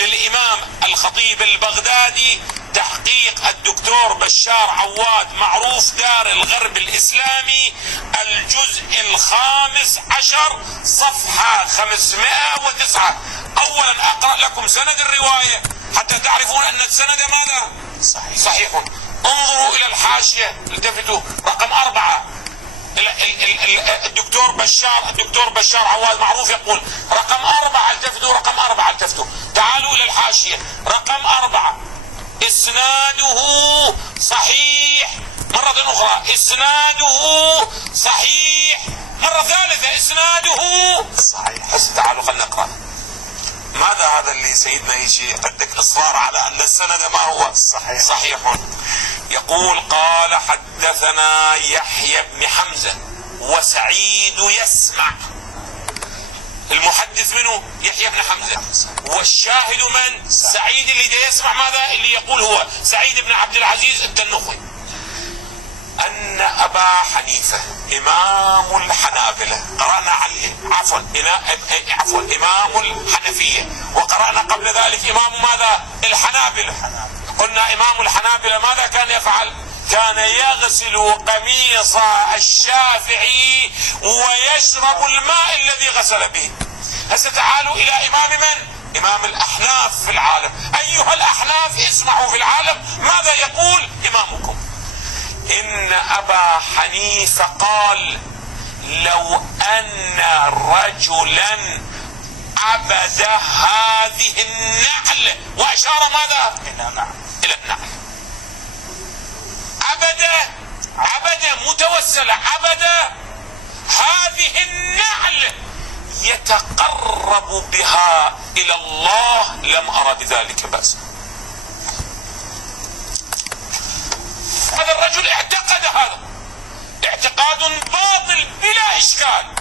للإمام الخطيب البغدادي، تحقيق الدكتور بشار عواد، معروف دار الغرب الإسلامي، الجزء 15 صفحة 509. أولا أقرأ لكم سند الرواية حتى تعرفون أن السند ماذا؟ صحيح. انظروا إلى الحاشية، التفتوا رقم 4. الدكتور بشار عواد معروف يقول رقم 4، التفتوا رقم 4، التفتوا تعالوا إلى الحاشية رقم 4. إسناده صحيح، مرة أخرى إسناده صحيح، مرة ثالثة إسناده صحيح. بس تعالوا خلنا نقرأ. ماذا هذا اللي سيدنا يجي عندك إصرار على أن السند ما هو صحيح. يقول قال حدثنا يحيى بن حمزة وسعيد يسمع. المحدث منه يحيى بن حمزة، والشاهد من؟ سعيد اللي دا يسمع ماذا؟ اللي يقول هو سعيد بن عبد العزيز التنخي. أن أبا حنيفة إمام الحنابلة، قرأنا عليه عفوا إمام الحنفية، وقرأنا قبل ذلك إمام ماذا؟ الحنابلة. قلنا إمام الحنابلة ماذا كان يفعل؟ كان يغسل قميص الشافعي ويشرب الماء الذي غسل به. هسه تعالوا إلى إمام من؟ إمام الأحناف في العالم. أيها الأحناف اسمعوا في العالم ماذا يقول إمامكم. إن أبا حنيفة قال لو أن رجلا عبد هذه النعل، وأشار ماذا؟ إلى النعل. عبد متوسل، عبد هذه النعل يتقرب بها إلى الله لم أرى بذلك بأسا. هذا الرجل اعتقد هذا اعتقاد باطل بلا إشكال،